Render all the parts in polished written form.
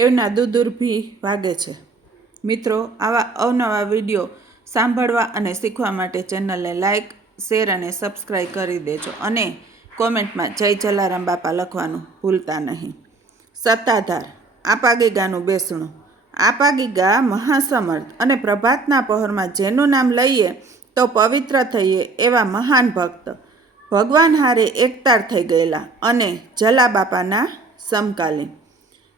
દેવના દુદુર્ભી વાગે છે। મિત્રો, આવા અવનવા વિડીયો સાંભળવા અને શીખવા માટે ચેનલને લાઇક, શેર અને સબસ્ક્રાઈબ કરી દેજો અને કોમેન્ટમાં જય જલારામ બાપા લખવાનું ભૂલતા નહીં। સત્તાધાર આપાગીગાનું બેસણું। આપાગીગા મહાસમર્થ અને પ્રભાતના પહોરમાં જેનું નામ લઈએ તો પવિત્ર થઈએ એવા મહાન ભક્ત, ભગવાન હારે એકતાર થઈ ગયેલા અને જલાબાપાના સમકાલીન।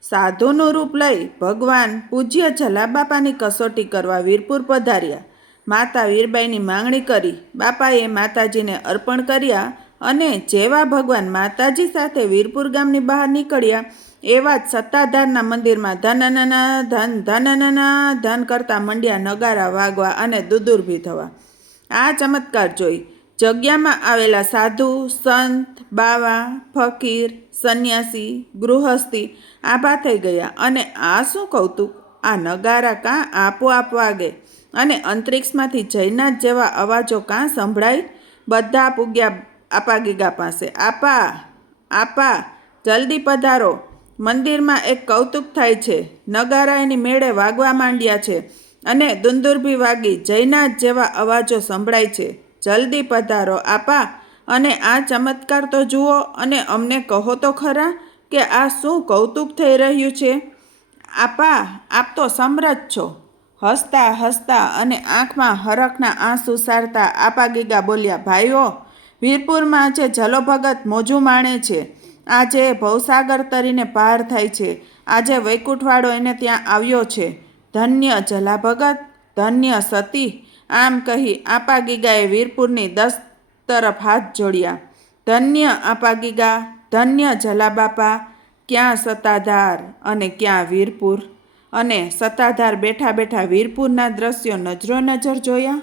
સાધુનું રૂપ લઈ ભગવાન પૂજ્ય જલાબાપાની કસોટી કરવા વીરપુર પધાર્યા। માતા વીરબાઈની માંગણી કરી બાપાએ માતાજીને અર્પણ કર્યા અને જેવા ભગવાન માતાજી સાથે વીરપુર ગામની બહાર નીકળ્યા એવા જ સત્તાધારના મંદિરમાં ધનનના ધન ધનનના ધન કરતા મંડ્યા નગારા વાગવા અને દુદુર્ભી થવા। આ ચમત્કાર જોઈ જગ્યામાં આવેલા સાધુ, સંત, બાવા, ફકીર, સંન્યાસી, ગૃહસ્થી આભા થઈ ગયા અને આ શું કૌતુક! આ નગારા કાં આપોઆપ વાગે અને અંતરિક્ષમાંથી જયનાથ જેવા અવાજો કાં સંભળાય? બધા પૂગ્યા આપાગીગા પાસે। આપા, આપા, જલ્દી પધારો, મંદિરમાં એક કૌતુક થાય છે। નગારા એની મેળે વાગવા માંડ્યા છે અને દુંદુર્ભી વાગી જયનાથ જેવા અવાજો સંભળાય છે। જલ્દી પધારો આપા અને આ ચમત્કાર તો જુઓ અને અમને કહો તો ખરા કે આ શું કૌતુક થઈ રહ્યું છે? આપા, આપ તો સમરથ છો। હસતા હસતા અને આંખમાં હરખના આંસુ સારતા આપાગીગા બોલ્યા, ભાઈઓ, વીરપુરમાં આજે જલો ભગત મોજું માણે છે। આજે ભવસાગર તરીને પાર થાય છે। આજે વૈકુંઠવાળો એને ત્યાં આવ્યો છે। ધન્ય જલા ભગત, ધન્ય સતી। આમ કહી આપાગીગાએ વીરપુરની 10 તરફ હાથ જોડ્યા। ધન્ય આપાગીગા, ધન્ય જલાબાપા, ક્યાં સત્તાધાર અને ક્યાં વીરપુર! અને સત્તાધાર બેઠા બેઠા વીરપુરના દ્રશ્યો નજરો નજર જોયા।